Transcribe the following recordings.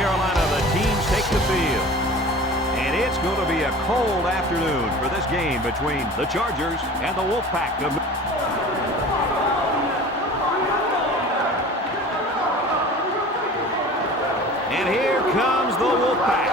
Carolina, the teams take the field. And it's going to be a cold afternoon for this game between the Chargers and the Wolfpack. And here comes the Wolfpack.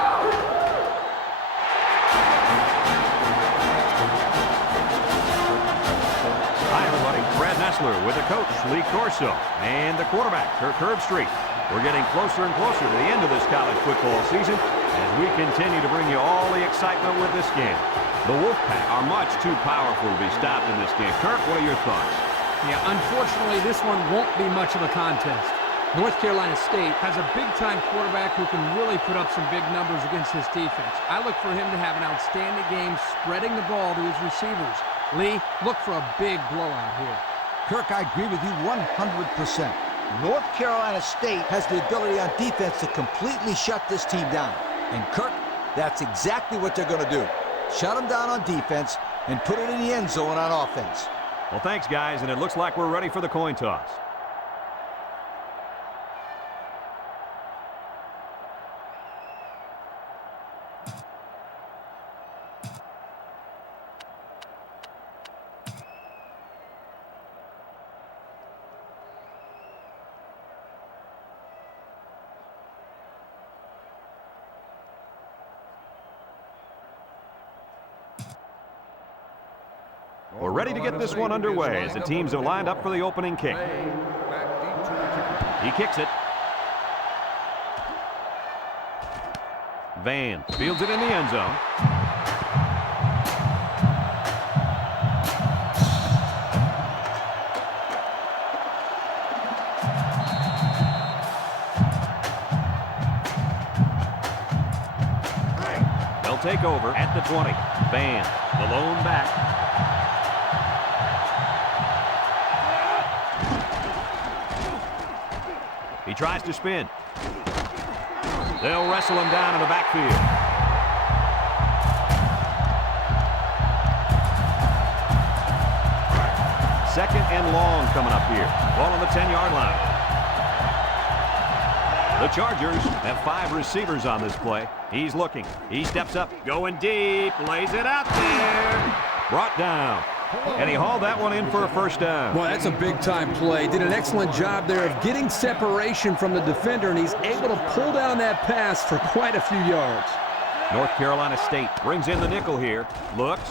Hi, everybody. Brad Nessler with the coach, Lee Corso, and the quarterback, Kirk Herbstreit. We're getting closer and closer to the end of this college football season as we continue to bring you all the excitement with this game. The Wolfpack are much too powerful to be stopped in this game. Kirk, what are your thoughts? Yeah, unfortunately, this one won't be much of a contest. North Carolina State has a big-time quarterback who can really put up some big numbers against his defense. I look for him to have an outstanding game spreading the ball to his receivers. Lee, look for a big blowout here. Kirk, I agree with you 100%. North Carolina State has the ability on defense to completely shut this team down. And Kirk, that's exactly what they're going to do. Shut them down on defense and put it in the end zone on offense. Well, thanks, guys, and it looks like we're ready for the coin toss. We're ready to get this one underway as the teams have lined up for the opening kick. He kicks it. Van fields it in the end zone. They'll take over at the 20. Van, the lone back. He tries to spin. They'll wrestle him down in the backfield. Second and long coming up here. Ball on the 10-yard line. The Chargers have 5 receivers on this play. He's looking. He steps up, going deep, lays it out there. Brought down. And he hauled that one in for a first down. Well, that's a big-time play. Did an excellent job there of getting separation from the defender, and he's able to pull down that pass for quite a few yards. North Carolina State brings in the nickel here. Looks,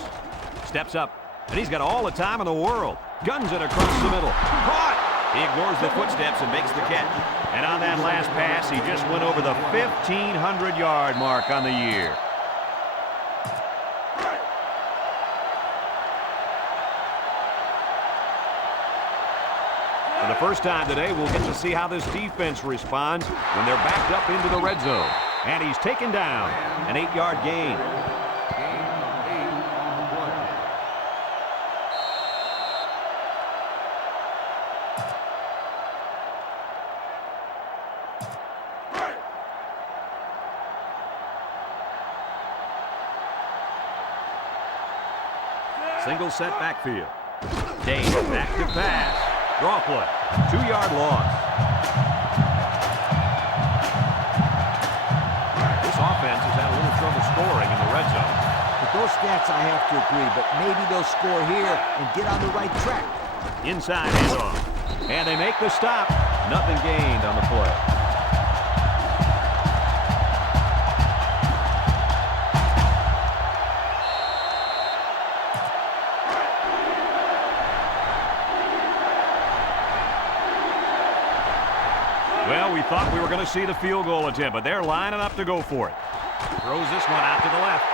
steps up, and he's got all the time in the world. Guns it across the middle. Caught! He ignores the footsteps and makes the catch. And on that last pass, he just went over the 1,500-yard mark on the year. For the first time today, we'll get to see how this defense responds when they're backed up into the red zone. And he's taken down. An 8-yard gain. Single set backfield. Dave back to pass. Draw play. 2-yard loss. This offense has had a little trouble scoring in the red zone. With those stats, I have to agree, but maybe they'll score here and get on the right track. Inside handoff. And they make the stop. Nothing gained on the play. Well, we thought we were going to see the field goal attempt, but they're lining up to go for it. Throws this one out to the left.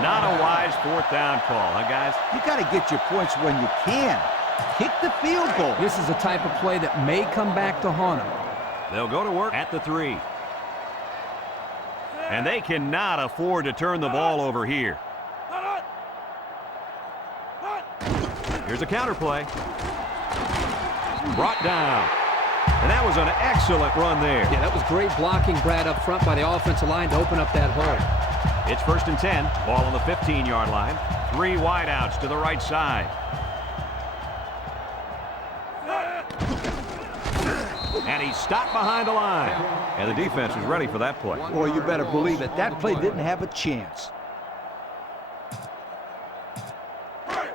Not a wise 4th down call, huh, guys? You got to get your points when you can. Kick the field goal. This is the type of play that may come back to haunt them. They'll go to work at the 3. And they cannot afford to turn the ball over here. Here's a counter play. Brought down. And that was an excellent run there. Yeah, that was great blocking, Brad, up front by the offensive line to open up that hole. It's 1st and 10. Ball on the 15-yard line. 3 wideouts to the right side. And he's stopped behind the line. And the defense is ready for that play. Boy, you better believe it. That play didn't have a chance.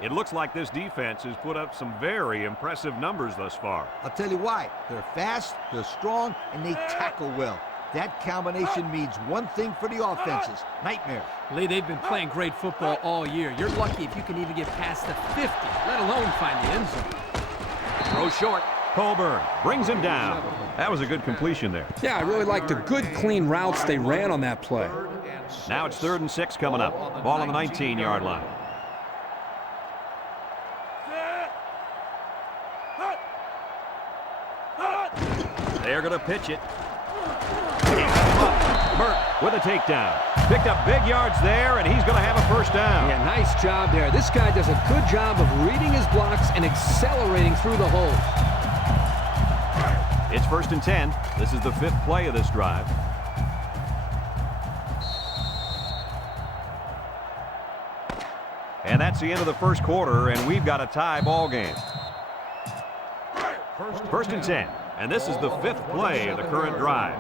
It looks like this defense has put up some very impressive numbers thus far. I'll tell you why. They're fast, they're strong, and they tackle well. That combination means one thing for the offenses: nightmare. Lee, they've been playing great football all year. You're lucky if you can even get past the 50, let alone find the end zone. Throw short. Colburn brings him down. That was a good completion there. Yeah, I really liked the good, clean routes they ran on that play. Now it's 3rd and 6 coming up. Ball on the 19-yard line. They're going to pitch it. Burke with a takedown. Picked up big yards there, and he's going to have a first down. Yeah, nice job there. This guy does a good job of reading his blocks and accelerating through the holes. It's 1st and 10. This is the 5th play of this drive. And that's the end of the first quarter, and we've got a tie ball game. 1st and 10. And this is the 5th play of the current drive.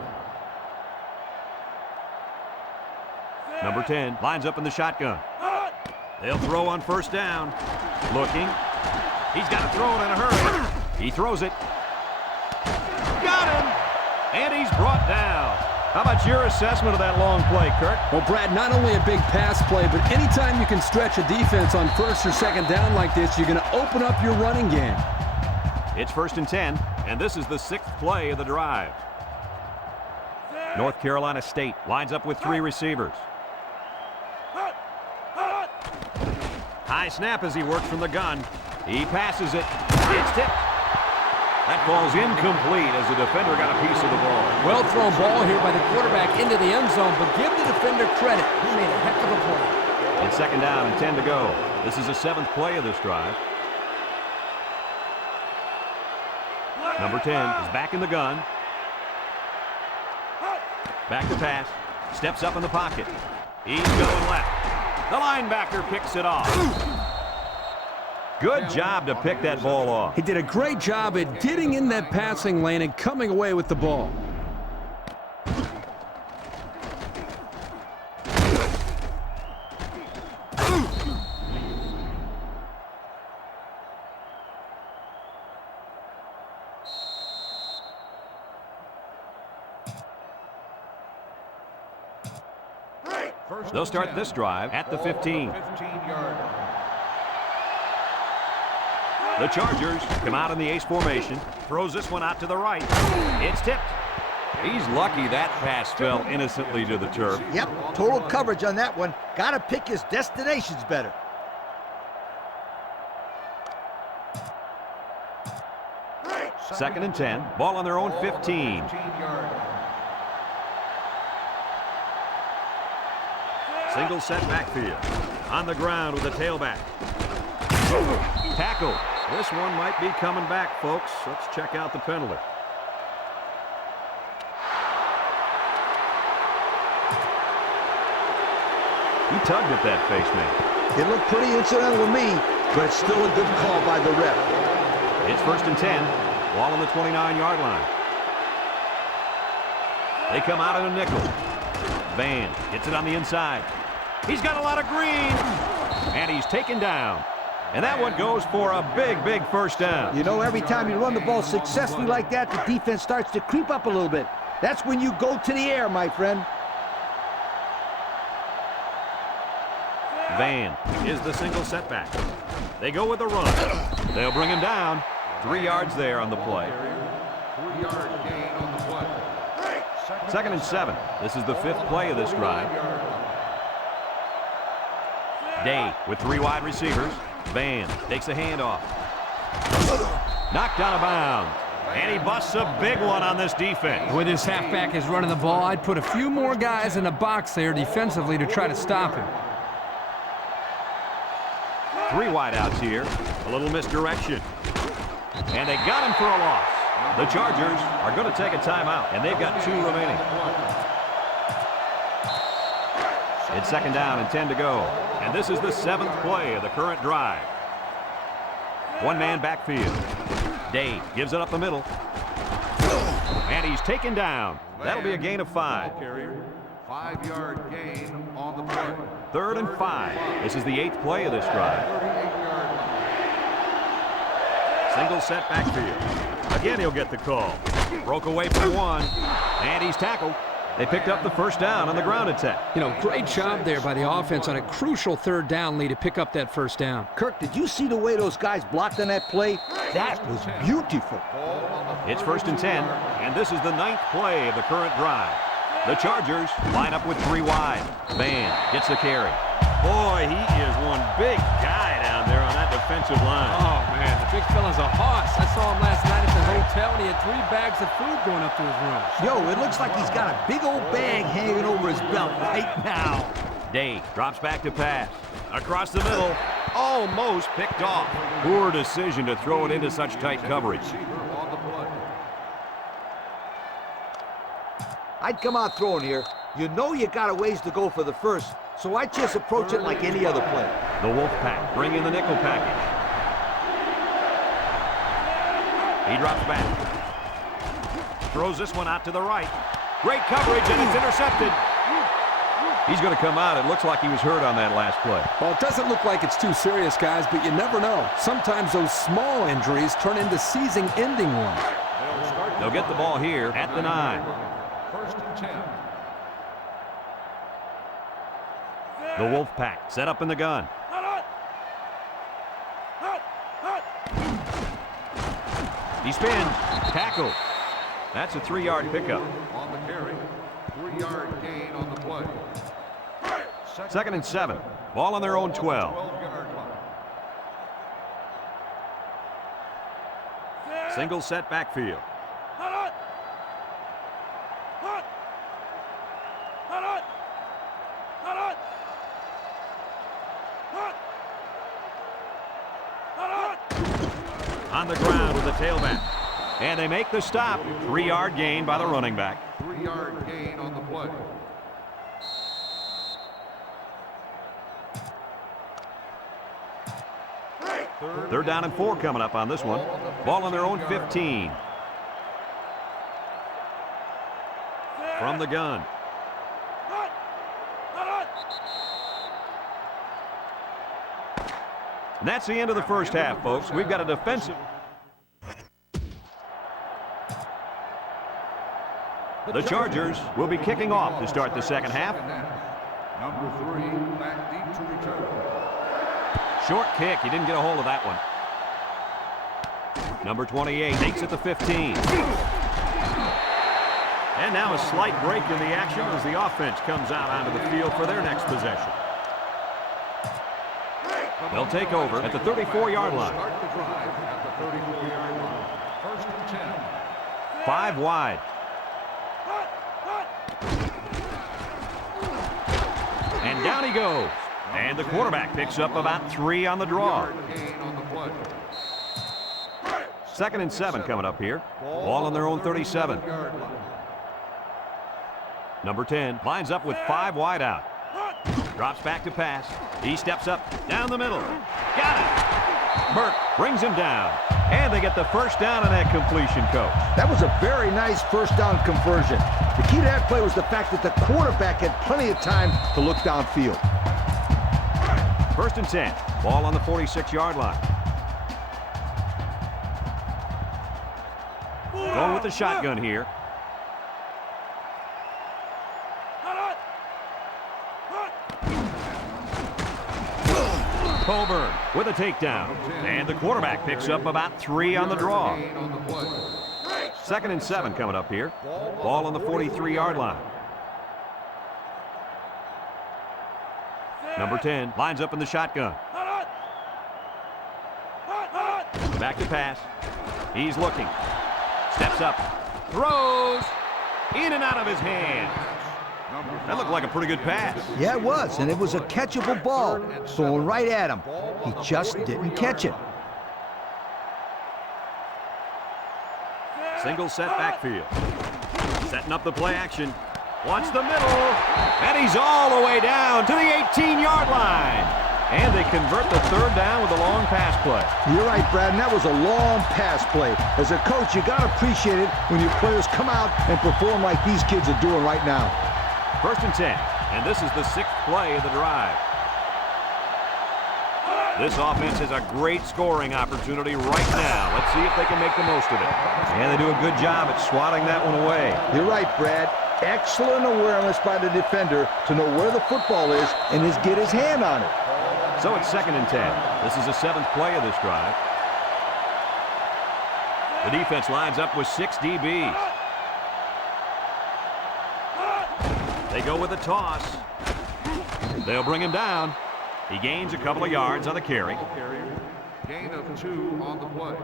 Number 10 lines up in the shotgun. They'll throw on 1st down. Looking. He's got to throw it in a hurry. He throws it. Got him. And he's brought down. How about your assessment of that long play, Kirk? Well, Brad, not only a big pass play, but anytime you can stretch a defense on 1st or 2nd down like this, you're going to open up your running game. It's 1st and 10, and this is the 6th play of the drive. North Carolina State lines up with 3 receivers. High snap as he works from the gun. He passes it. It's tipped. That ball's incomplete as the defender got a piece of the ball. Well thrown ball here by the quarterback into the end zone, but give the defender credit. He made a heck of a play. It's 2nd down and 10 to go. This is the 7th play of this drive. Number 10 is back in the gun. Back to pass. Steps up in the pocket. He's going left. The linebacker picks it off. Good job to pick that ball off. He did a great job at getting in that passing lane and coming away with the ball. They'll start this drive at the 15. The Chargers come out in the ace formation. Throws this one out to the right. It's tipped. He's lucky that pass fell innocently to the turf. Yep, total coverage on that one. Got to pick his destinations better. Second and 10. Ball on their own 15. Single set backfield. On the ground with the tailback. Tackle. This one might be coming back, folks. Let's check out the penalty. He tugged at that face, man. It looked pretty incidental to me, but it's still a good call by the ref. It's 1st and 10. Ball on the 29-yard line. They come out in a nickel. Van gets it on the inside. He's got a lot of green. And he's taken down. And that one goes for a big, big first down. You know, every time you run the ball successfully like that, the defense starts to creep up a little bit. That's when you go to the air, my friend. Van is the single setback. They go with the run. They'll bring him down. 3 yards there on the play. 3-yard gain on the play. 2nd and 7. This is the 5th play of this drive. Day with 3 wide receivers. Van takes a handoff. Knocked out of bounds. And he busts a big one on this defense. With his halfback is running the ball, I'd put a few more guys in the box there defensively to try to stop him. 3 wideouts here. A little misdirection. And they got him for a loss. The Chargers are going to take a timeout, and they've got 2 remaining. It's 2nd down and 10 to go. And this is the 7th play of the current drive. 1-man backfield. Day gives it up the middle. And he's taken down. That'll be a gain of 5. Carrier, 5-yard gain on the play. 3rd and 5. This is the 8th play of this drive. 38-yard line. Single set backfield. Again, he'll get the call. Broke away for 1. And he's tackled. They picked up the first down on the ground attack. You know, great job there by the offense on a crucial 3rd down lead to pick up that first down. Kirk, did you see the way those guys blocked on that play? That was beautiful. It's 1st and 10, and this is the 9th play of the current drive. The Chargers line up with 3 wide. Van gets the carry. Boy, he is one big guy down there on that defensive line. Oh, man, the big fella's a hoss. I saw him last night at the hotel, and he had 3 bags of food going up to his room. Yo, it looks like he's got a big old bag hanging over his belt right now. Day drops back to pass. Across the middle, almost picked off. Poor decision to throw it into such tight coverage. On the play. I'd come out throwing here. You know you got a ways to go for the first, so I just approach it like any other play. The Wolfpack bring in the nickel package. He drops back. Throws this one out to the right. Great coverage, and it's intercepted. He's going to come out. It looks like he was hurt on that last play. Well, it doesn't look like it's too serious, guys, but you never know. Sometimes those small injuries turn into season-ending ones. They'll get the ball here at the 9. 1st and 10. The Wolfpack set up in the gun. He spins. Tackle. That's a 3-yard pickup. On the carry. 3-yard gain on the play. 2nd and 7. Ball on their own 12. 12-yard line. Single set backfield. On the ground with the tailback. And they make the stop. 3-yard gain by the running back. 3-yard gain on the play. Third down and 4 coming up on this one. Ball on their own 15. From the gun. And that's the end of the first half, folks. We've got a defensive. The Chargers will be kicking off to start the second half. Number 3, back deep to return. Short kick. He didn't get a hold of that one. Number 28 takes it to 15. And now a slight break in the action as the offense comes out onto the field for their next possession. They'll take over at the 34-yard line. Start the drive at the 34-yard line. 1st and 10. 5 wide. And down he goes. And the quarterback picks up about 3 on the draw. Gain on the play. 2nd and 7 coming up here. Ball on their own 37. Yard line. Number 10 lines up with 5 wide out. Drops back to pass. He steps up down the middle. Got it. Burke brings him down. And they get the first down on that completion, Coach. That was a very nice first down conversion. The key to that play was the fact that the quarterback had plenty of time to look downfield. 1st and 10. Ball on the 46-yard line. Going with the shotgun here. Colburn with a takedown. And the quarterback picks up about 3 on the draw. Gain on the play. 2nd and 7 coming up here. Ball on the 43-yard line. Number 10 lines up in the shotgun. Back to pass. He's looking. Steps up. Throws. In and out of his hands. That looked like a pretty good pass. Yeah, it was, and it was a catchable ball, thrown right at him. He just didn't catch it. Single set backfield. Setting up the play action. Wants the middle. And he's all the way down to the 18-yard line. And they convert the third down with a long pass play. You're right, Brad, and that was a long pass play. As a coach, you got to appreciate it when your players come out and perform like these kids are doing right now. 1st and 10, and this is the 6th play of the drive. This offense has a great scoring opportunity right now. Let's see if they can make the most of it. And they do a good job at swatting that one away. You're right, Brad. Excellent awareness by the defender to know where the football is and get his hand on it. So it's 2nd and 10. This is the 7th play of this drive. The defense lines up with 6 DBs. They go with a toss. They'll bring him down. He gains a couple of yards on the carry. Gain of 2 on the play.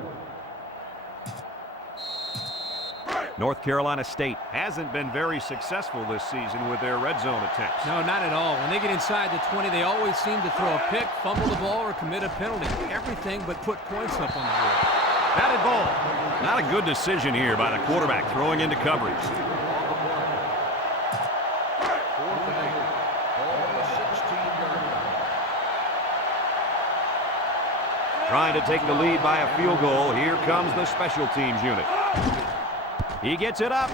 North Carolina State hasn't been very successful this season with their red zone attempts. No, not at all. When they get inside the 20, they always seem to throw a pick, fumble the ball, or commit a penalty. Everything but put points up on the board. Batted ball. Not a good decision here by the quarterback throwing into coverage. 4th and 8. Ball on the 16-yard line. Trying to take the lead by a field goal. Here comes the special teams unit. He gets it up.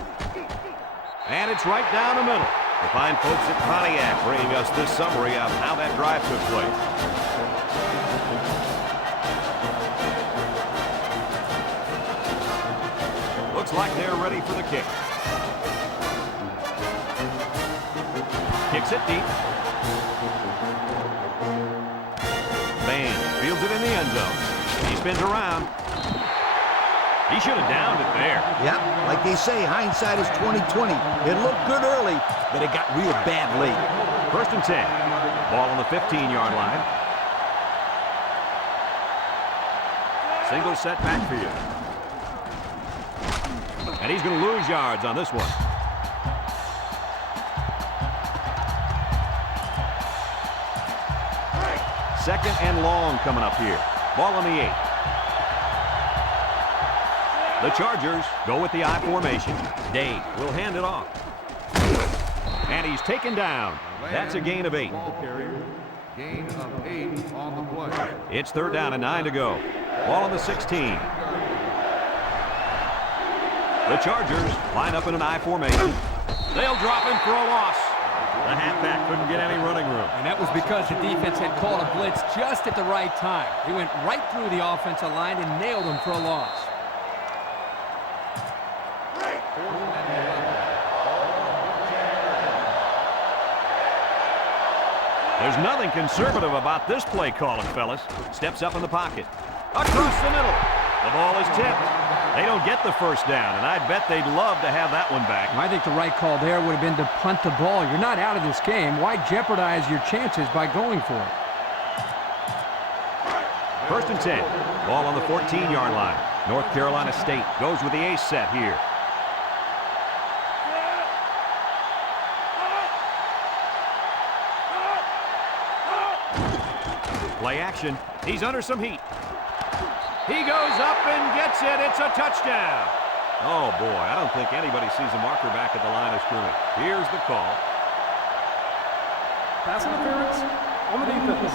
And it's right down the middle. The fine folks at Pontiac bringing us this summary of how that drive took place. Looks like they're ready for the kick. Kicks it deep. Van fields it in the end zone. He spins around. He should have downed it there. Yep, like they say, hindsight is 20/20. It looked good early, but it got real bad late. 1st and 10. Ball on the 15-yard line. Single set backfield. And he's going to lose yards on this one. Second and long coming up here. Ball on the 8. The Chargers go with the I formation. Dave will hand it off. And he's taken down. That's a gain of 8. Ball carrier. Gain of 8 on the play. It's 3rd down and 9 to go. Ball on the 16. The Chargers line up in an I formation. They'll drop him for a loss. The halfback couldn't get any running room. And that was because the defense had called a blitz just at the right time. He went right through the offensive line and nailed him for a loss. 4th and 11. There's nothing conservative about this play calling, fellas. Steps up in the pocket. Across the middle. The ball is tipped. They don't get the first down, and I bet they'd love to have that one back. I think the right call there would have been to punt the ball. You're not out of this game. Why jeopardize your chances by going for it? 1st and 10. Ball on the 14-yard line. North Carolina State goes with the ace set here. Play action. He's under some heat. He goes up and gets it. It's a touchdown. Oh, boy. I don't think anybody sees a marker back at the line of scrimmage. Here's the call. Pass interference on the defense.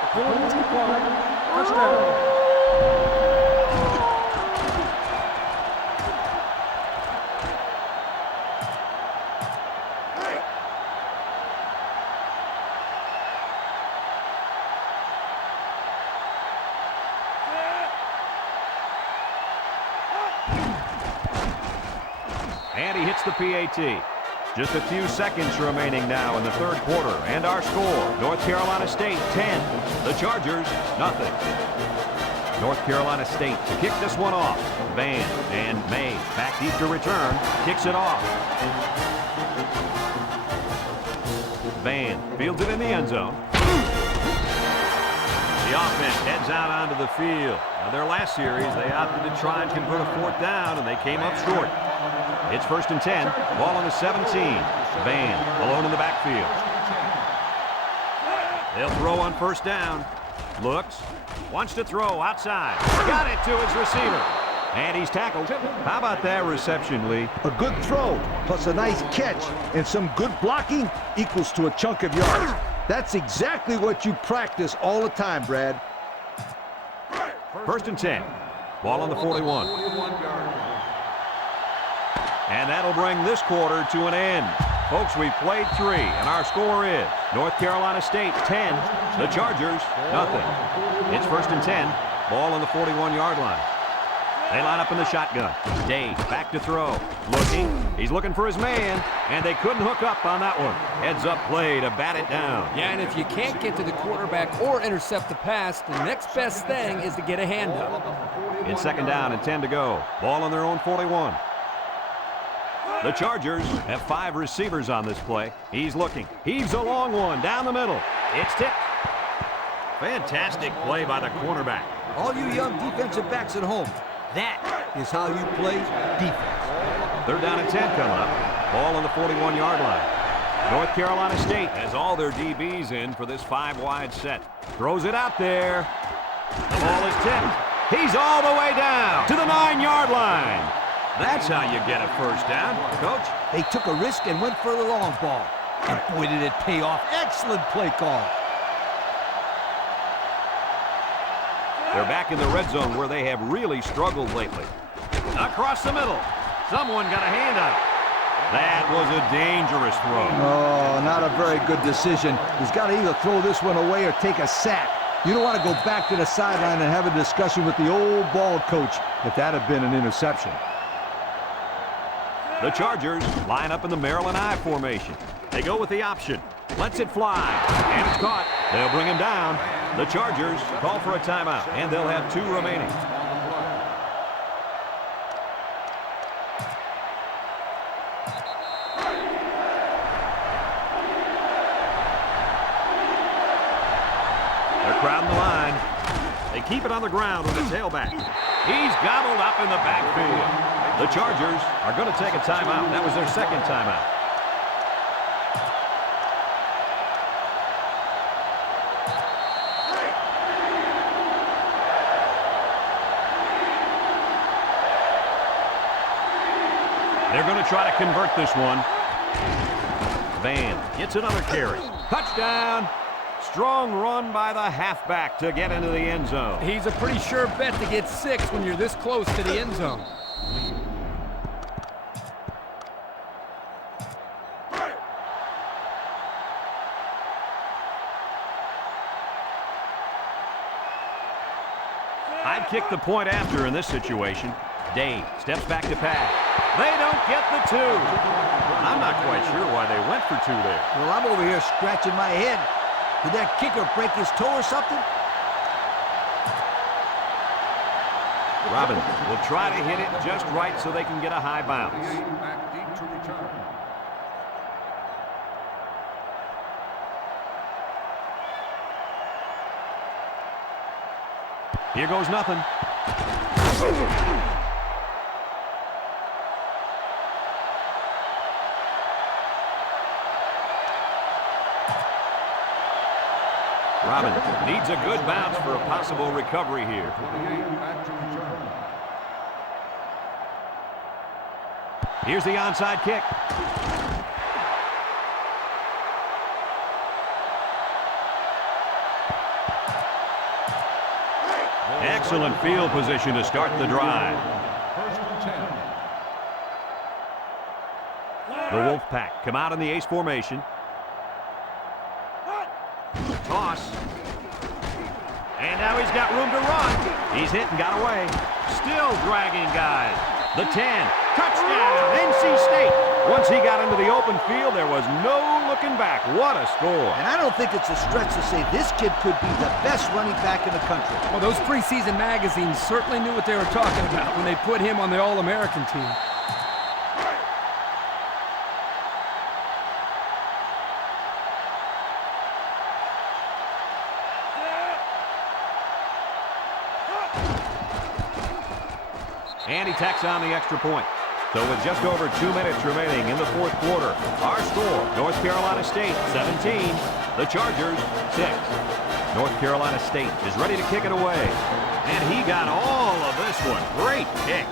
The penalty is applied. Touchdown. And he hits the PAT. Just a few seconds remaining now in the 3rd quarter. And our score, North Carolina State 10, the Chargers nothing. North Carolina State to kick this one off. Van and May back deep to return. Kicks it off. Van fields it in the end zone. The offense heads out onto the field. Now, their last series, they opted to try and convert a 4th down, and they came up short. It's 1st and 10. Ball on the 17. Van alone in the backfield. They'll throw on 1st down. Looks. Wants to throw outside. Got it to his receiver. And he's tackled. How about that reception, Lee? A good throw, plus a nice catch, and some good blocking equals to a chunk of yards. That's exactly what you practice all the time, Brad. First and 10. Ball on the 41. And that'll bring this quarter to an end. Folks, we've played 3, and our score is North Carolina State 10, the Chargers nothing. It's first and 10. Ball on the 41-yard line. They line up in the shotgun. Dave back to throw. Looking. He's looking for his man, and they couldn't hook up on that one. Heads up play to bat it down. Yeah, and if you can't get to the quarterback or intercept the pass, the next best thing is to get a hand up. It's second down and 10 to go. Ball on their own 41. The Chargers have 5 receivers on this play. He's looking. Heaves a long one down the middle. It's tipped. Fantastic play by the cornerback. All you young defensive backs at home, that is how you play defense. Third down and 10 coming up. Ball on the 41-yard line. North Carolina State has all their DBs in for this 5-wide set. Throws it out there. The ball is tipped. He's all the way down to the 9-yard line. That's how you get a first down, Coach. They took a risk and went for the long ball. And boy, did it pay off. Excellent play call. They're back in the red zone where they have really struggled lately. Across the middle. Someone got a hand on it. That was a dangerous throw. Oh, not a very good decision. He's got to either throw this one away or take a sack. You don't want to go back to the sideline and have a discussion with the old ball coach if that had been an interception. The Chargers line up in the Maryland I formation. They go with the option. Lets it fly. And it's caught. They'll bring him down. The Chargers call for a timeout, and they'll have 2 remaining. They're crowding the line. They keep it on the ground with the tailback. He's gobbled up in the backfield. The Chargers are going to take a timeout. That was their second timeout. They're going to try to convert this one. Van gets another carry. Touchdown. Strong run by the halfback to get into the end zone. He's a pretty sure bet to get 6 when you're this close to the end zone. I'd kick the point after in this situation. Dave steps back to pass. They don't get the 2. I'm not quite sure why they went for 2 there. Well, I'm over here scratching my head. Did that kicker break his toe or something? Robbins will try to hit it just right so they can get a high bounce. Back deep to return. Here goes nothing. Robbins needs a good bounce for a possible recovery here. 28 back to return. Here's the onside kick. Excellent field position to start the drive. First and 10. The Wolfpack come out in the ace formation. Toss. And now he's got room to run. He's hit and got away. Still dragging guys. The 10. Touchdown, NC State. Once he got into the open field, there was no looking back. What a score. And I don't think it's a stretch to say this kid could be the best running back in the country. Well, those preseason magazines certainly knew what they were talking about when they put him on the All-American team. And he tacks on the extra point. So with just over 2 minutes remaining in the fourth quarter, our score, North Carolina State 17, the Chargers 6. North Carolina State is ready to kick it away. And he got all of this one. Great kick.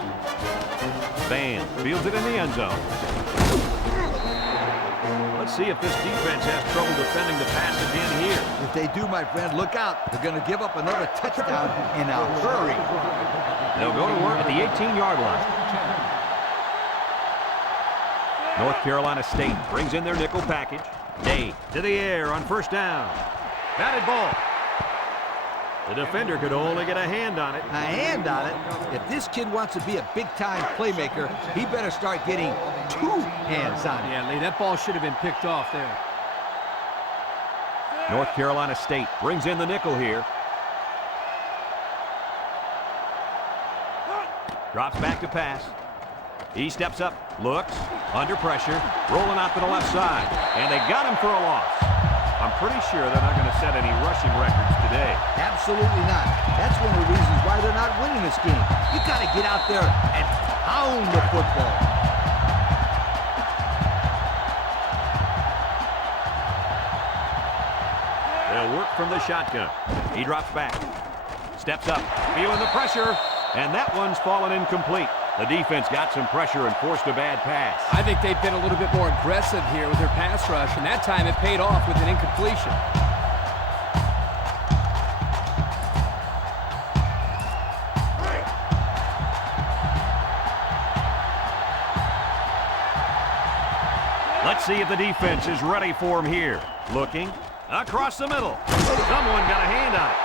Van fields it in the end zone. Let's see if this defense has trouble defending the pass again here. If they do, my friend, look out. They're going to give up another touchdown in a hurry. They'll go to work at the 18-yard line. North Carolina State brings in their nickel package. Day to the air on first down. Batted ball. The defender could only get a hand on it. A hand on it? If this kid wants to be a big-time playmaker, he better start getting 2 hands on it. Yeah, Lee, that ball should have been picked off there. North Carolina State brings in the nickel here. Drops back to pass. He steps up, looks, under pressure, rolling out to the left side. And they got him for a loss. I'm pretty sure they're not going to set any rushing records today. Absolutely not. That's one of the reasons why they're not winning this game. You got to get out there and pound the football. They'll work from the shotgun. He drops back, steps up, feeling the pressure, and that one's fallen incomplete. The defense got some pressure and forced a bad pass. I think they've been a little bit more aggressive here with their pass rush, and that time it paid off with an incompletion. Let's see if the defense is ready for him here. Looking across the middle. Someone got a hand on it.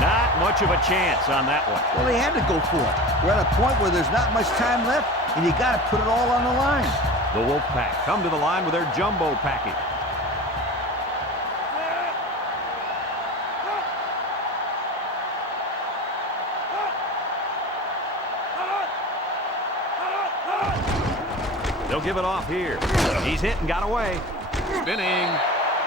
Not much of a chance on that one. Well, they had to go for it. We're at a point where there's not much time left, and you got to put it all on the line. The Wolfpack come to the line with their jumbo package. They'll give it off here. He's hit and got away. Spinning.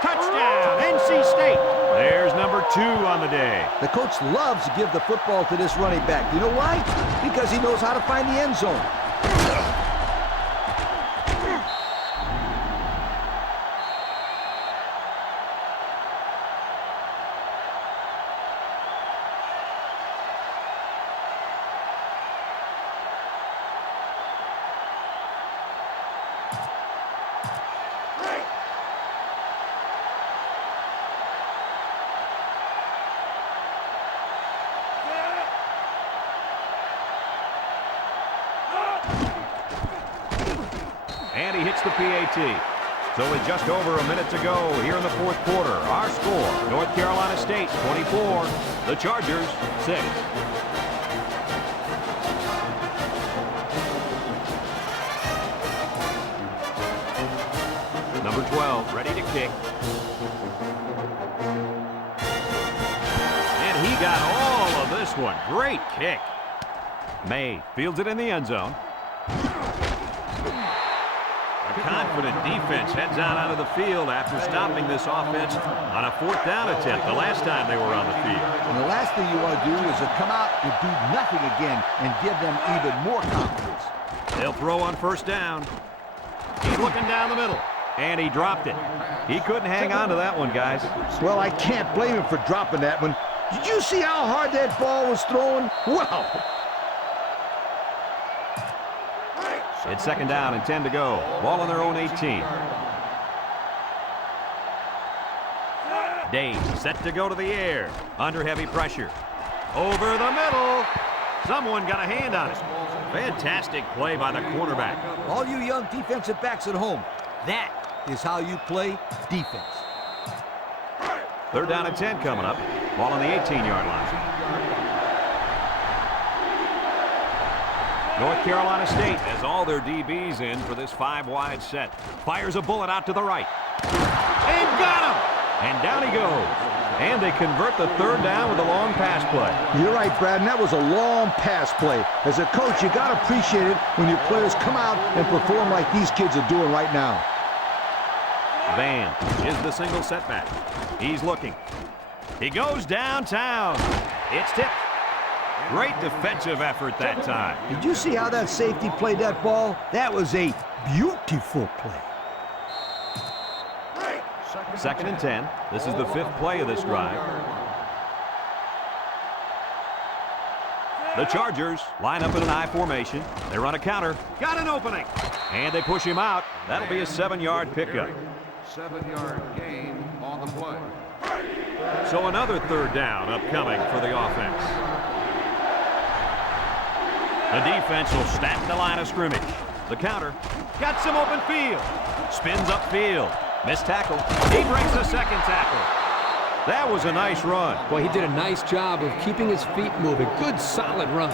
Touchdown, NC State. There's number 2 on the day. The coach loves to give the football to this running back. You know why? Because he knows how to find the end zone. And he hits the PAT. It's only just over a minute to go here in the fourth quarter. Our score, North Carolina State 24, the Chargers 6. Number 12, ready to kick. And he got all of this one. Great kick. May fields it in the end zone. A confident defense heads out onto the field after stopping this offense on a 4th down attempt the last time they were on the field. And the last thing you want to do is to come out and do nothing again and give them even more confidence. They'll throw on first down. He's looking down the middle, and he dropped it. He couldn't hang on to that one, guys. Well, I can't blame him for dropping that one. Did you see how hard that ball was thrown? Wow! It's 2nd down and 10 to go. Ball on their own 18. Days set to go to the air. Under heavy pressure. Over the middle. Someone got a hand on it. Fantastic play by the quarterback. All you young defensive backs at home, that is how you play defense. 3rd down and 10 coming up. Ball on the 18-yard line. North Carolina State has all their DBs in for this 5-wide set. Fires a bullet out to the right. And got him! And down he goes. And they convert the 3rd down with a long pass play. You're right, Brad, and that was a long pass play. As a coach, you got to appreciate it when your players come out and perform like these kids are doing right now. Van is the single setback. He's looking. He goes downtown. It's tipped. Great defensive effort that time. Did you see how that safety played that ball? That was a beautiful play. 2nd and 10. This is the 5th play of this drive. The Chargers line up in an I formation. They run a counter. Got an opening. And they push him out. That'll be a 7-yard pickup. 7-yard gain on the play. So another third down upcoming for the offense. The defense will stack the line of scrimmage. The counter. Got some open field. Spins upfield. Missed tackle. He breaks the second tackle. That was a nice run. Boy, he did a nice job of keeping his feet moving. Good, solid run.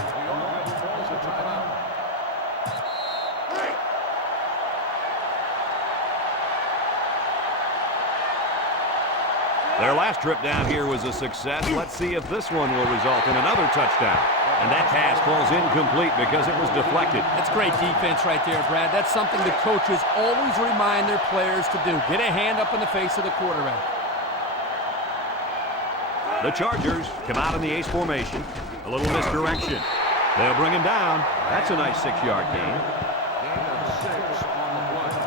Their last trip down here was a success. Let's see if this one will result in another touchdown. And that pass falls incomplete because it was deflected. That's great defense right there, Brad. That's something the coaches always remind their players to do. Get a hand up in the face of the quarterback. The Chargers come out in the ace formation. A little misdirection. They'll bring him down. That's a nice 6-yard gain. Gain of 6 on the play.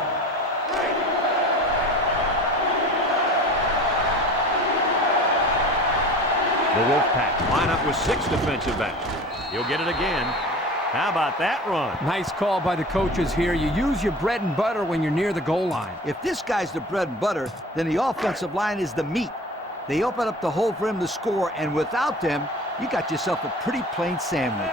The Wolfpack line up with 6 defensive backs. He'll get it again. How about that run? Nice call by the coaches here. You use your bread and butter when you're near the goal line. If this guy's the bread and butter, then the offensive line is the meat. They open up the hole for him to score, and without them, you got yourself a pretty plain sandwich.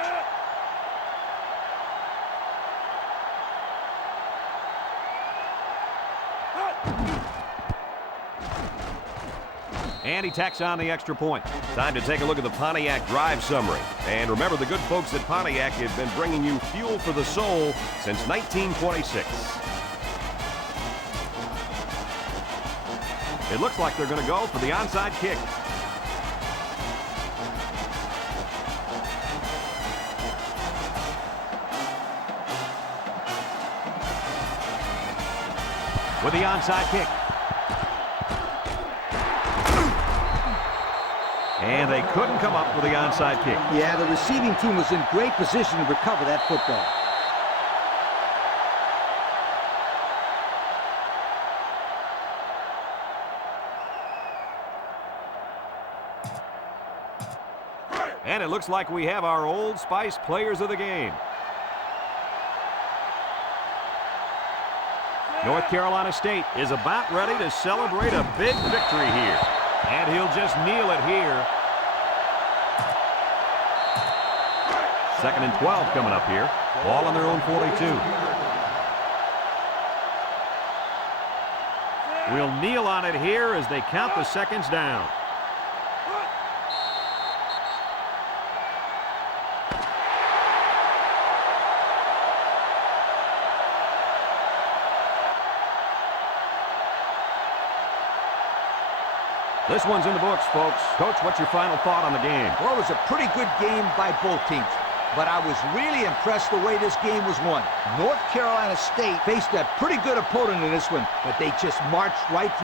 And he tacks on the extra point. Time to take a look at the Pontiac drive summary. And remember, the good folks at Pontiac have been bringing you fuel for the soul since 1926. It looks like they're going to go for the onside kick. With the onside kick. And they couldn't come up with the onside kick. Yeah, the receiving team was in great position to recover that football. And it looks like we have our Old Spice players of the game. North Carolina State is about ready to celebrate a big victory here. And he'll just kneel it here. 2nd and 12 coming up here. Ball on their own 42. We'll kneel on it here as they count the seconds down. This one's in the books, folks. Coach, what's your final thought on the game? Well, it was a pretty good game by both teams. But I was really impressed the way this game was won. North Carolina State faced a pretty good opponent in this one, but they just marched right through.